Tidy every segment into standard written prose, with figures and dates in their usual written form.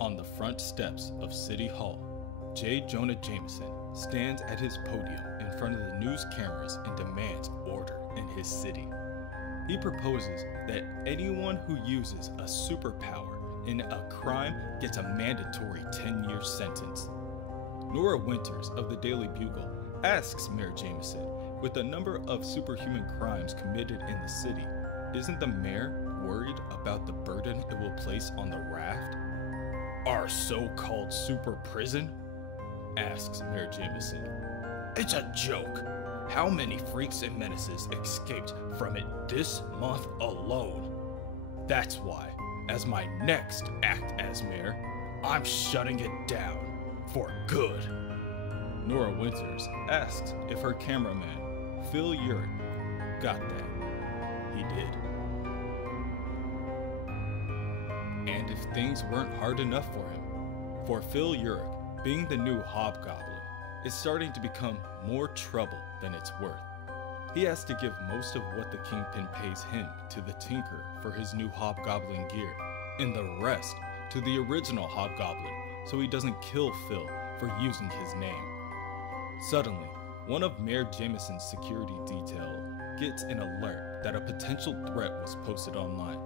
On the front steps of City Hall, J. Jonah Jameson stands at his podium in front of the news cameras and demands order in his city. He proposes that anyone who uses a superpower in a crime gets a mandatory 10-year sentence. Nora Winters of the Daily Bugle asks Mayor Jameson, with the number of superhuman crimes committed in the city, isn't the mayor worried about the burden it will place on the raft? Our so-called super prison? Asks Mayor Jameson. It's a joke. How many freaks and menaces escaped from it this month alone? That's why, as my next act as mayor, I'm shutting it down for good. Nora Winters asks if her cameraman, Phil Urich, got that. He did. And if things weren't hard enough for him, for Phil Urich, being the new hobgoblin is starting to become more trouble than it's worth. He has to give most of what the Kingpin pays him to the Tinker for his new hobgoblin gear, and the rest to the original hobgoblin so he doesn't kill Phil for using his name. Suddenly, one of Mayor Jameson's security detail gets an alert that a potential threat was posted online.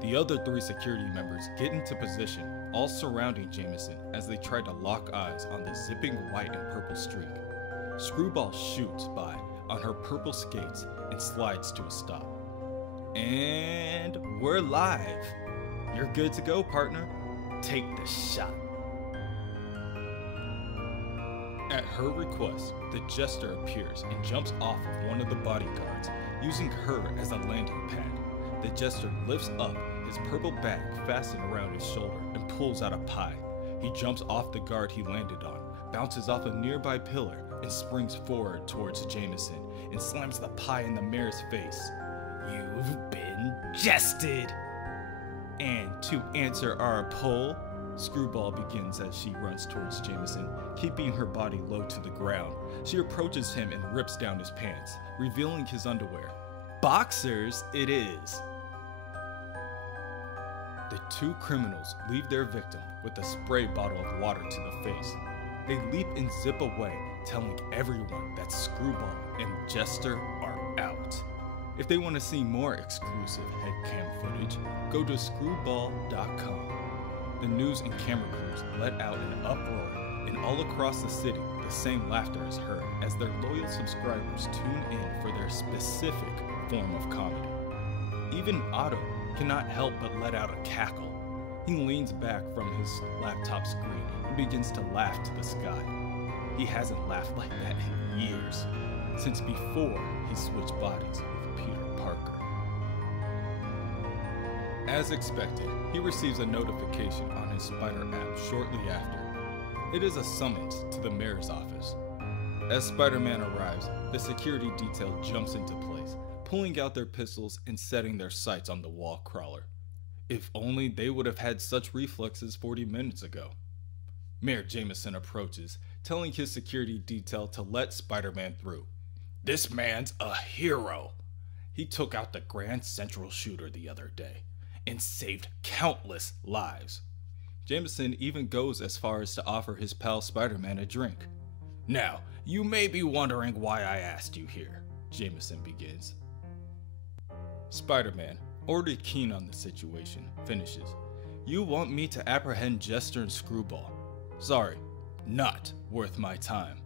The other 3 security members get into position, all surrounding Jameson as they try to lock eyes on the zipping white and purple streak. Screwball shoots by on her purple skates and slides to a stop. And we're live. You're good to go, partner. Take the shot. At her request, the Jester appears and jumps off of one of the bodyguards, using her as a landing pad. The Jester lifts up his purple bag fastened around his shoulder and pulls out a pie. He jumps off the guard he landed on, bounces off a nearby pillar, and springs forward towards Jameson and slams the pie in the mayor's face. You've been jested! And to answer our poll, Screwball begins as she runs towards Jameson, keeping her body low to the ground. She approaches him and rips down his pants, revealing his underwear. Boxers it is! The 2 criminals leave their victim with a spray bottle of water to the face. They leap and zip away, telling everyone that Screwball and Jester are out. If they want to see more exclusive headcam footage, go to screwball.com. The news and camera crews let out an uproar, and all across the city, the same laughter is heard as their loyal subscribers tune in for their specific form of comedy. Even Otto cannot help but let out a cackle. He leans back from his laptop screen and begins to laugh to the sky. He hasn't laughed like that in years, since before he switched bodies with Peter Parker. As expected, he receives a notification on his Spider app shortly after. It is a summons to the mayor's office. As Spider-Man arrives, the security detail jumps into place, pulling out their pistols and setting their sights on the wall crawler. If only they would have had such reflexes 40 minutes ago. Mayor Jameson approaches, telling his security detail to let Spider-Man through. This man's a hero. He took out the Grand Central Shooter the other day and saved countless lives. Jameson even goes as far as to offer his pal Spider-Man a drink. Now, you may be wondering why I asked you here, Jameson begins. Spider-Man, already keen on the situation, finishes. You want me to apprehend Jester and Screwball? Sorry, not worth my time.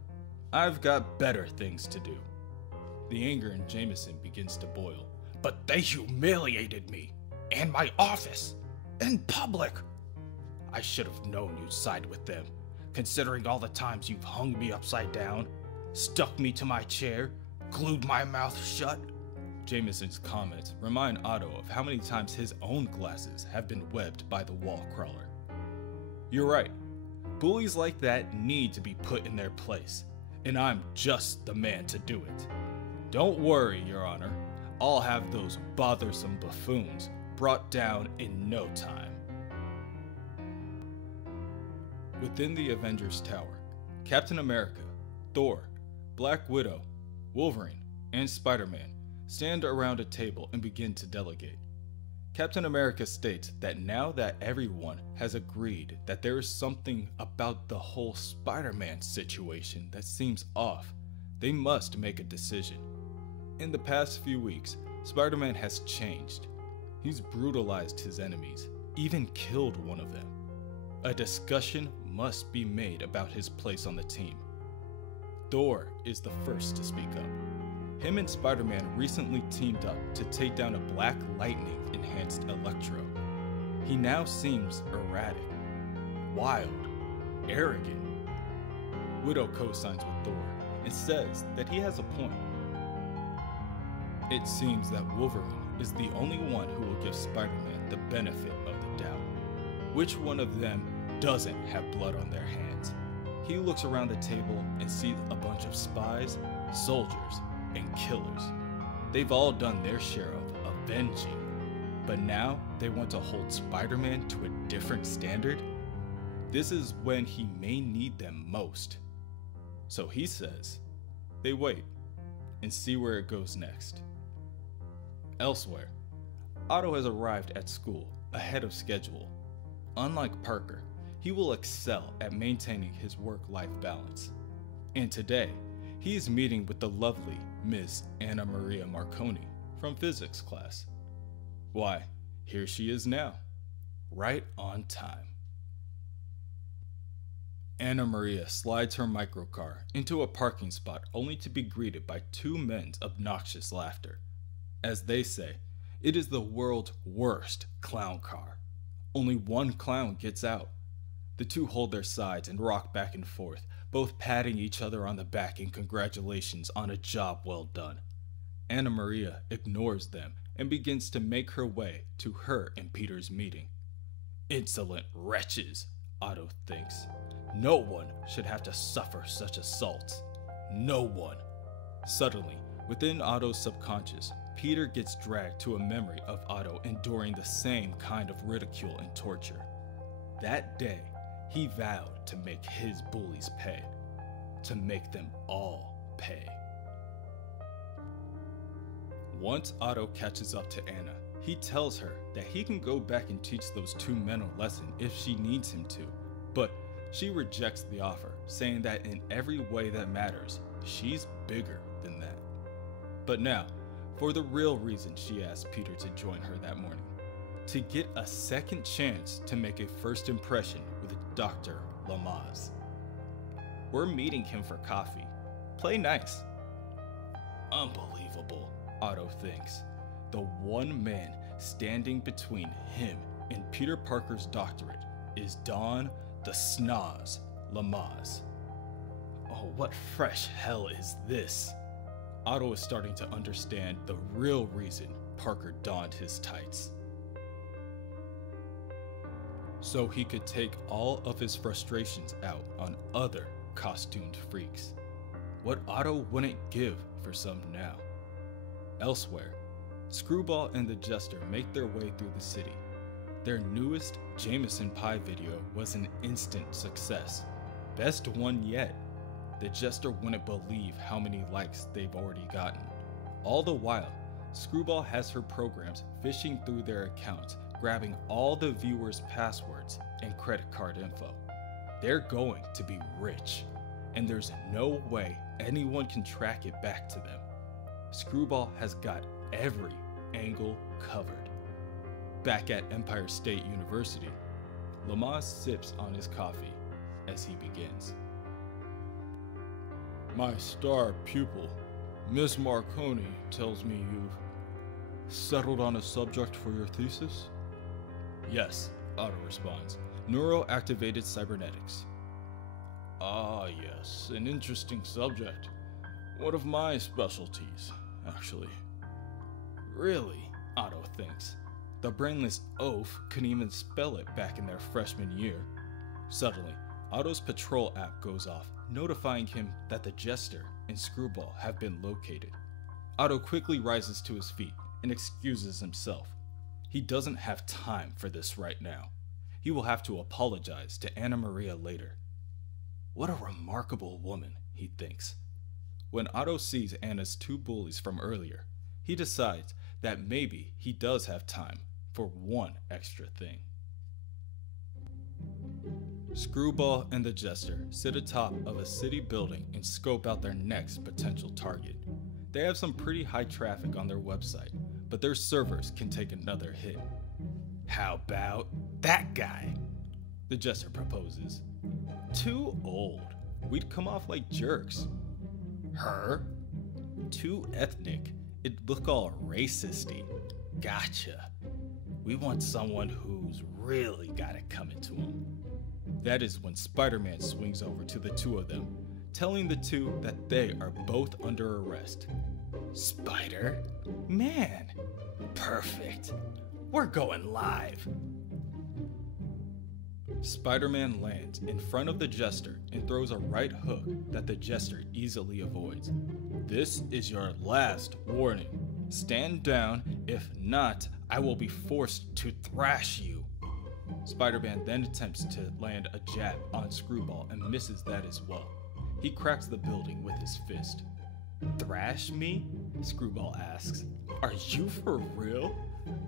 I've got better things to do. The anger in Jameson begins to boil. But they humiliated me, and my office, in public. I should have known you'd side with them, considering all the times you've hung me upside down, stuck me to my chair, glued my mouth shut. Jameson's comments remind Otto of how many times his own glasses have been webbed by the wall crawler. You're right. Bullies like that need to be put in their place, and I'm just the man to do it. Don't worry, Your Honor. I'll have those bothersome buffoons brought down in no time. Within the Avengers Tower, Captain America, Thor, Black Widow, Wolverine, and Spider-Man stand around a table and begin to delegate. Captain America states that now that everyone has agreed that there is something about the whole Spider-Man situation that seems off, they must make a decision. In the past few weeks, Spider-Man has changed. He's brutalized his enemies, even killed one of them. A discussion must be made about his place on the team. Thor is the first to speak up. Him and Spider-Man recently teamed up to take down a Black Lightning-enhanced Electro. He now seems erratic, wild, arrogant. Widow co-signs with Thor and says that he has a point. It seems that Wolverine is the only one who will give Spider-Man the benefit of the doubt. Which one of them doesn't have blood on their hands? He looks around the table and sees a bunch of spies, soldiers, and killers. They've all done their share of avenging, but now they want to hold Spider-Man to a different standard? This is when he may need them most. So he says, they wait and see where it goes next. Elsewhere, Otto has arrived at school ahead of schedule. Unlike Parker, he will excel at maintaining his work-life balance. And today, he is meeting with the lovely Miss Anna Maria Marconi from physics class. Why, here she is now, right on time. Anna Maria slides her microcar into a parking spot only to be greeted by two men's obnoxious laughter. As they say, it is the world's worst clown car. Only one clown gets out. The two hold their sides and rock back and forth, both patting each other on the back in congratulations on a job well done. Anna Maria ignores them and begins to make her way to her and Peter's meeting. Insolent wretches, Otto thinks. No one should have to suffer such assaults. No one. Suddenly, within Otto's subconscious, Peter gets dragged to a memory of Otto enduring the same kind of ridicule and torture. That day, he vowed to make his bullies pay. To make them all pay. Once Otto catches up to Anna, he tells her that he can go back and teach those two men a lesson if she needs him to, but she rejects the offer, saying that in every way that matters, she's bigger than that. But now, for the real reason she asked Peter to join her that morning. To get a second chance to make a first impression with Dr. Lamaze. We're meeting him for coffee. Play nice. Unbelievable, Otto thinks. The one man standing between him and Peter Parker's doctorate is Don the Snoz Lamaze. Oh, what fresh hell is this? Otto is starting to understand the real reason Parker donned his tights. So he could take all of his frustrations out on other costumed freaks. What Otto wouldn't give for some now. Elsewhere, Screwball and the Jester make their way through the city. Their newest Jameson Pie video was an instant success. Best one yet. The Jester wouldn't believe how many likes they've already gotten. All the while, Screwball has her programs fishing through their accounts, grabbing all the viewers' passwords and credit card info. They're going to be rich, and there's no way anyone can track it back to them. Screwball has got every angle covered. Back at Empire State University, Lamaze sips on his coffee as he begins. My star pupil, Miss Marconi, tells me you've settled on a subject for your thesis? Yes, Otto responds. Neuroactivated cybernetics. Ah, yes, an interesting subject. One of my specialties, actually. Really? Otto thinks. The brainless oaf couldn't even spell it back in their freshman year. Suddenly, Otto's patrol app goes off, notifying him that the Jester and Screwball have been located. Otto quickly rises to his feet and excuses himself. He doesn't have time for this right now. He will have to apologize to Anna Maria later. What a remarkable woman, he thinks. When Otto sees Anna's two bullies from earlier, he decides that maybe he does have time for one extra thing. Screwball and the Jester sit atop of a city building and scope out their next potential target. They have some pretty high traffic on their website, but their servers can take another hit. How about that guy? The Jester proposes. Too old. We'd come off like jerks. Her? Too ethnic. It'd look all racisty. Gotcha. We want someone who's really got it coming to him. That is when Spider-Man swings over to the two of them, telling the two that they are both under arrest. Spider-Man. Perfect. We're going live. Spider-Man lands in front of the Jester and throws a right hook that the Jester easily avoids. This is your last warning. Stand down, if not, I will be forced to thrash you. Spider-Man then attempts to land a jab on Screwball and misses that as well. He cracks the building with his fist. Thrash me? Screwball asks. Are you for real?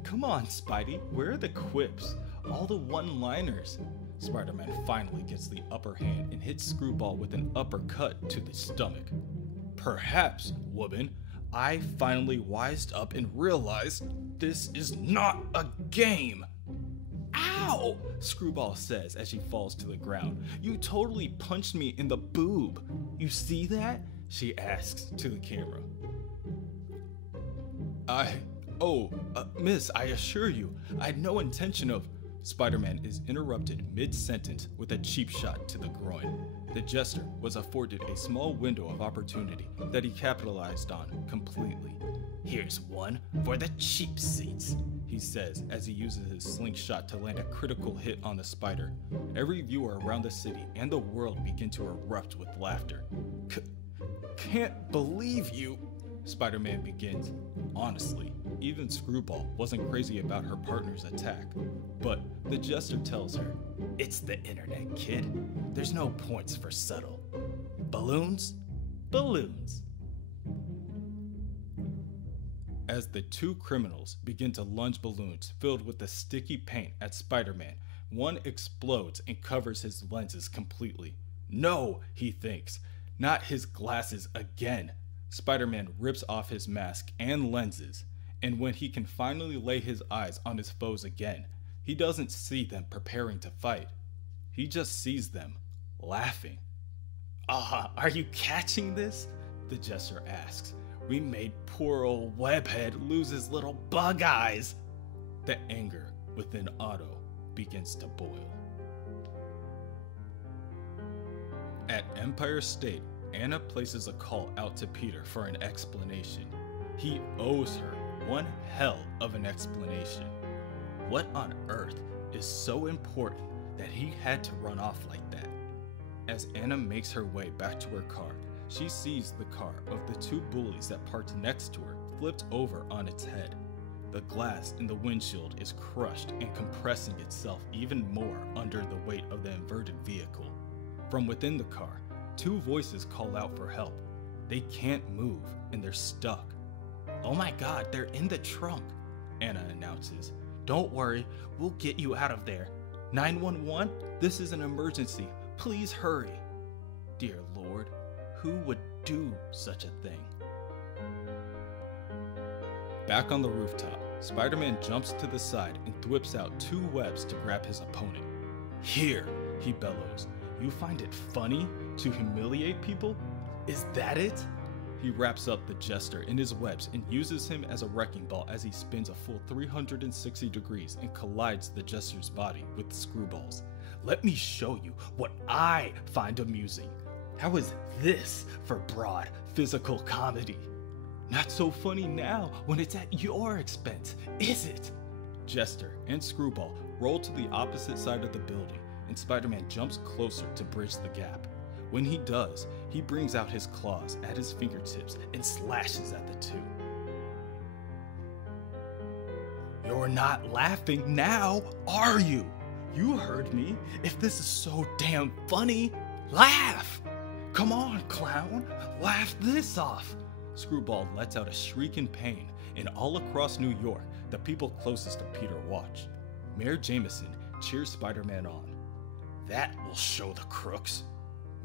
Come on, Spidey, where are the quips? All the one-liners. Spider-Man finally gets the upper hand and hits Screwball with an uppercut to the stomach. Perhaps, woman, I finally wised up and realized this is not a game. Ow! Screwball says as she falls to the ground. You totally punched me in the boob. You see that? She asks to the camera. Miss, I assure you, I had no intention of... Spider-Man is interrupted mid-sentence with a cheap shot to the groin. The Jester was afforded a small window of opportunity that he capitalized on completely. Here's one for the cheap seats, he says as he uses his slingshot to land a critical hit on the spider. Every viewer around the city and the world begin to erupt with laughter. Can't believe you, Spider-Man begins. Honestly, even Screwball wasn't crazy about her partner's attack. But the Jester tells her, it's the internet, kid. There's no points for subtle. Balloons? Balloons. As the two criminals begin to lunge balloons filled with the sticky paint at Spider-Man, one explodes and covers his lenses completely. No, he thinks, not his glasses again. Spider-Man rips off his mask and lenses, and when he can finally lay his eyes on his foes again, he doesn't see them preparing to fight. He just sees them laughing. Are you catching this? The Jester asks. We made poor old Webhead lose his little bug eyes. The anger within Otto begins to boil. At Empire State, Anna places a call out to Peter for an explanation. He owes her one hell of an explanation. What on earth is so important that he had to run off like that? As Anna makes her way back to her car, she sees the car of the two bullies that parked next to her flipped over on its head. The glass in the windshield is crushed and compressing itself even more under the weight of the inverted vehicle. From within the car, two voices call out for help. They can't move and they're stuck. Oh my god, they're in the trunk, Anna announces. Don't worry, we'll get you out of there. 911, this is an emergency. Please hurry. Dear Lord, who would do such a thing? Back on the rooftop, Spider-Man jumps to the side and whips out two webs to grab his opponent. Here, he bellows. You find it funny to humiliate people? Is that it? He wraps up the Jester in his webs and uses him as a wrecking ball as he spins a full 360 degrees and collides the Jester's body with Screwball's. Let me show you what I find amusing. How is this for broad physical comedy? Not so funny now when it's at your expense, is it? Jester and Screwball roll to the opposite side of the building, and Spider-Man jumps closer to bridge the gap. When he does, he brings out his claws at his fingertips and slashes at the two. You're not laughing now, are you? You heard me. If this is so damn funny, laugh! Come on, clown, laugh this off. Screwball lets out a shriek in pain, and all across New York, The people closest to Peter watch. Mayor Jameson cheers Spider-Man on. "That will show the crooks."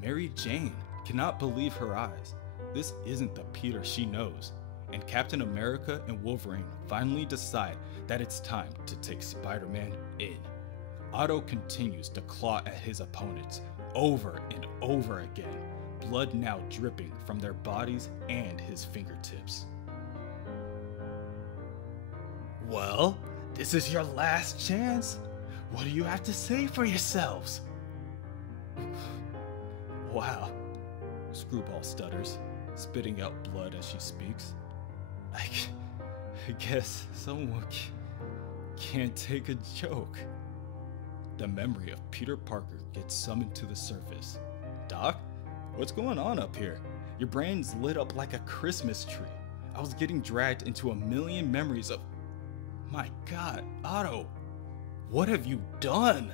Mary Jane cannot believe her eyes. This isn't the Peter she knows, and Captain America and Wolverine finally decide that it's time to take Spider-Man in. Otto continues to claw at his opponents over and over again, blood now dripping from their bodies and his fingertips. "Well, this is your last chance. What do you have to say for yourselves?" "Wow," Screwball stutters, spitting out blood as she speaks. I guess someone can't take a joke." The memory of Peter Parker gets summoned to the surface. "Doc, what's going on up here? Your brain's lit up like a Christmas tree. I was getting dragged into a million memories of..." "My God, Otto, what have you done?"